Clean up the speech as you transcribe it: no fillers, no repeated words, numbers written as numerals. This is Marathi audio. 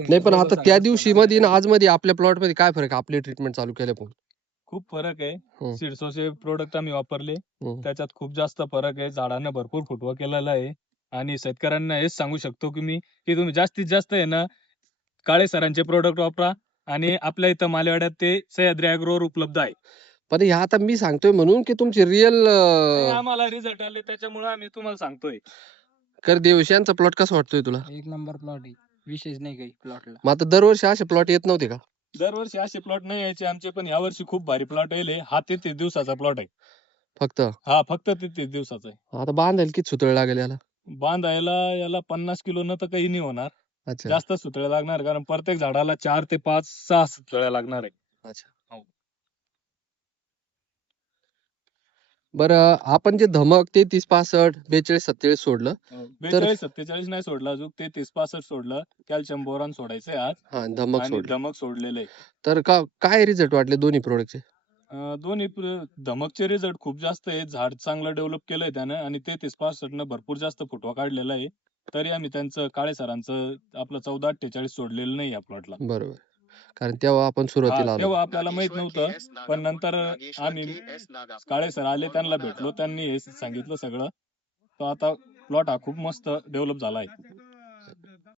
नाही पण आता त्या दिवशी मध्ये आणि आज मध्ये आपल्या प्लॉट मध्ये काय फरक आहे आपली ट्रीटमेंट चालू केल्यापासून? खूप फरक आहे. हं. सिडसोचे प्रोडक्ट आम्ही वापरले. हं. त्याच्यात खूप जास्त फरक आहे. झाडांना भरपूर फुटवा केलेला आहे आणि शेतकऱ्यांना हेच सांगू शकतो की मी, की तुम्ही जास्तीत जास्त आहे ना, काळे सरांचे प्रोडक्ट वापरा आणि आपल्या इथं मालेवाड्यात ते सह्याद्री ॲग्रोवर उपलब्ध आहे. पण हे आता मी सांगतोय म्हणून की तुमची रिअल नाही, आम्हाला रिझल्ट आले त्याच्यामुळे आम्ही तुम्हाला सांगतोय. कर देवश्यांचा प्लॉट कसा वाटतोय तुला? एक नंबर प्लॉट आहे. विशेष नाही काही प्लॉटला. मग आता दरवर्षी असे प्लॉट येत नव्हते का? दरवर्षी असे प्लॉट नाही यायचे आमचे, पण यावर्षी खूप भारी प्लॉट येले. हा 33 दिवसाचा प्लॉट आहे. फक्त हा फक्त 33 दिवसाचा आहे. आता बांधायला किती सुतळ लागेल याला? बांधायला याला 50 किलोनं तर काही नाही होणार. अच्छा. जास्त सुतळ्या लागणार, कारण प्रत्येक झाडाला 4 ते 5, 6 सुतळ्या लागणार आहे. अच्छा. हो. बरं आपण जे धमक 33, 65, 42, 47 सोडलं. 42, 47 नाही सोडलं अजून. 33, 65 सोडलं. कॅल्शियम बोरॉन सोडायचंय आज हां, धमक आणि सोडलं. धमक सोडलेलं आहे. तर काय रिझल्ट वाटले दोन्ही प्रॉडक्टचे? दोन्ही धमकचे रिझल्ट खूप जास्त आहे. झाड चांगलं डेव्हलप केलंय त्यानं आणि 33, 65 न भरपूर जास्त फुटवा काढलेला आहे. तरी आम्ही त्यांचं काळे सरांचं आपलं 14-48 सोडलेलं नाही या प्लॉटला. बरोबर. कारण तेव्हा आपण सुरुवातीला आलो. तेव्हा आपल्याला माहित नव्हतं. पण नंतर आम्ही काळे सर आले, त्यांना भेटलो. त्यांनी हे सांगितलं सगळं. तर आता प्लॉट हा खूप मस्त डेव्हलप झाला आहे.